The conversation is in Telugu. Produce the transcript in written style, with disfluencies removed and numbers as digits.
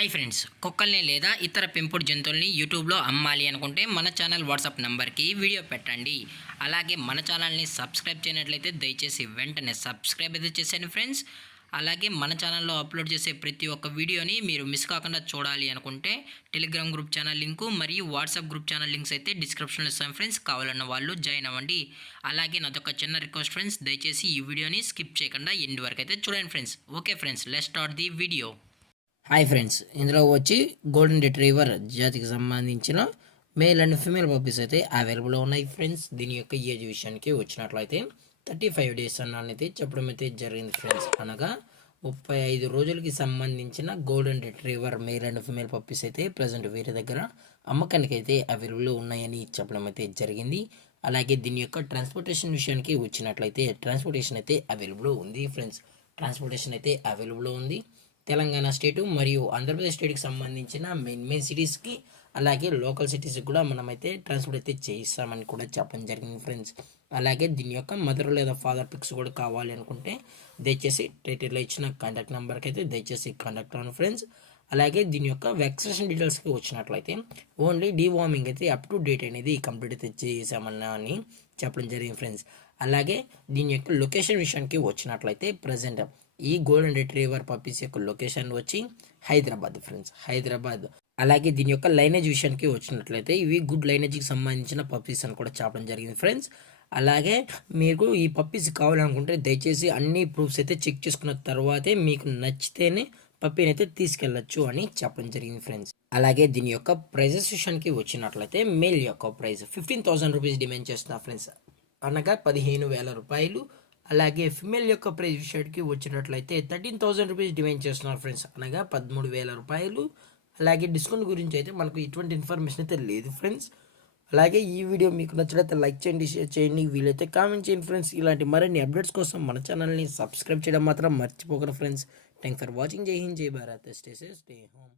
హాయ్ ఫ్రెండ్స్, కుక్కల్ని లేదా ఇతర పెంపుడు జంతువుల్ని యూట్యూబ్లో అమ్మాలి అనుకుంటే మన ఛానల్ వాట్సాప్ నెంబర్కి వీడియో పెట్టండి. అలాగే మన ఛానల్ని సబ్స్క్రైబ్ చేయనట్లయితే దయచేసి వెంటనే సబ్స్క్రైబ్ అయితే చేసేయండి ఫ్రెండ్స్. అలాగే మన ఛానల్లో అప్లోడ్ చేసే ప్రతి ఒక్క వీడియోని మీరు మిస్ కాకుండా చూడాలి అనుకుంటే టెలిగ్రామ్ గ్రూప్ ఛానల్ లింకు మరియు వాట్సాప్ గ్రూప్ ఛానల్ లింక్స్ అయితే డిస్క్రిప్షన్లో ఇస్తాను ఫ్రెండ్స్. కావాలన్న వాళ్ళు జాయిన్ అవ్వండి. అలాగే నాదొక చిన్న రిక్వెస్ట్ ఫ్రెండ్స్, దయచేసి ఈ వీడియోని స్కిప్ చేయకుండా ఎండ్ వరకు అయితే చూడండి friends. Okay friends, let's start the video. Hi friends, ఇందులో వచ్చి గోల్డెన్ రిట్రీవర్ జాతికి సంబంధించిన మేల్ అండ్ ఫీమేల్ పప్పీస్ అయితే అవైలబుల్ ఉన్నాయి ఫ్రెండ్స్. దీని యొక్క ఏజ్ విషయానికి వచ్చినట్లయితే 35 డేస్ అన్నది చెప్పడం అయితే జరిగింది ఫ్రెండ్స్. అనగా 35 రోజులకి సంబంధించిన golden retriever male and female puppies అయితే ప్రజెంట్ వేరే దగ్గర అమ్మకానికి అయితే అవైలబుల్ ఉన్నాయని చెప్పడం అయితే జరిగింది. అలాగే దీని యొక్క ట్రాన్స్పోర్టేషన్ విషయానికి వచ్చినట్లయితే ట్రాన్స్పోర్టేషన్ అయితే అవైలబుల్ ఉంది ఫ్రెండ్స్. ట్రాన్స్పోర్టేషన్ అయితే అవైలబుల్ ఉంది. తెలంగాణ స్టేటు మరియు ఆంధ్రప్రదేశ్ స్టేట్కి సంబంధించిన మెయిన్ సిటీస్కి అలాగే లోకల్ సిటీస్కి కూడా మనమైతే ట్రాన్స్పోర్ట్ అయితే చేయిస్తామని కూడా చెప్పడం జరిగింది ఫ్రెండ్స్. అలాగే దీని యొక్క మదర్ లేదా ఫాదర్ పిక్స్ కూడా కావాలి అనుకుంటే దయచేసి టైటిల్లో ఇచ్చిన కాంటాక్ట్ నెంబర్కి అయితే దయచేసి కాంటాక్ట్ అవ్వండి ఫ్రెండ్స్. అలాగే దీని యొక్క వ్యాక్సినేషన్ డీటెయిల్స్కి వచ్చినట్లయితే ఓన్లీ డీవార్మింగ్ అయితే అప్ టు డేట్ అనేది కంప్లీట్ అయితే చేసామన్నా అని చెప్పడం జరిగింది ఫ్రెండ్స్. అలాగే దీని యొక్క లొకేషన్ విషయానికి వచ్చినట్లయితే ప్రజెంట్ ఈ గోల్డెన్ రిట్రీవర్ పప్పీస్ యొక్క లొకేషన్ వచ్చి హైదరాబాద్ ఫ్రెండ్స్, హైదరాబాద్. అలాగే దీని యొక్క లైనేజ్ విషయానికి వచ్చినట్లయితే ఇవి గుడ్ లైనేజ్కి సంబంధించిన పప్పీస్ అని కూడా చెప్పడం జరిగింది ఫ్రెండ్స్. అలాగే మీకు ఈ పప్పీస్ కావాలనుకుంటే దయచేసి అన్ని ప్రూఫ్స్ అయితే చెక్ చేసుకున్న తర్వాతే మీకు నచ్చితేనే పప్పీని అయితే తీసుకెళ్ళచ్చు అని చెప్పడం జరిగింది ఫ్రెండ్స్. అలాగే దీని యొక్క ప్రైజెస్ విషయానికి వచ్చినట్లయితే మేల్ యొక్క ప్రైస్ 15,000 రూపీస్ డిమాండ్ చేస్తున్నా ఫ్రెండ్స్, అనగా 15,000 రూపాయలు. అలాగే ఫిమేల్ యొక్క ప్రైస్ విషయానికి వచ్చినట్లయితే 13,000 రూపీస్ డిమాండ్ చేస్తున్నారు ఫ్రెండ్స్, అనగా 13,000 రూపాయలు. అలాగే డిస్కౌంట్ గురించి అయితే మనకు ఎటువంటి ఇన్ఫర్మేషన్ అయితే లేదు ఫ్రెండ్స్. అలాగే ఈ వీడియో మీకు నచ్చినట్లయితే లైక్ చేయండి, షేర్ చేయండి, వీలైతే కామెంట్ చేయండి ఫ్రెండ్స్. ఇలాంటి మరిన్ని అప్డేట్స్ కోసం మన ఛానల్ని సబ్స్క్రైబ్ చేయడం మాత్రం మర్చిపోకండి ఫ్రెండ్స్. Thanks for watching. జై హింద్, జై Bharat, stay safe, stay home.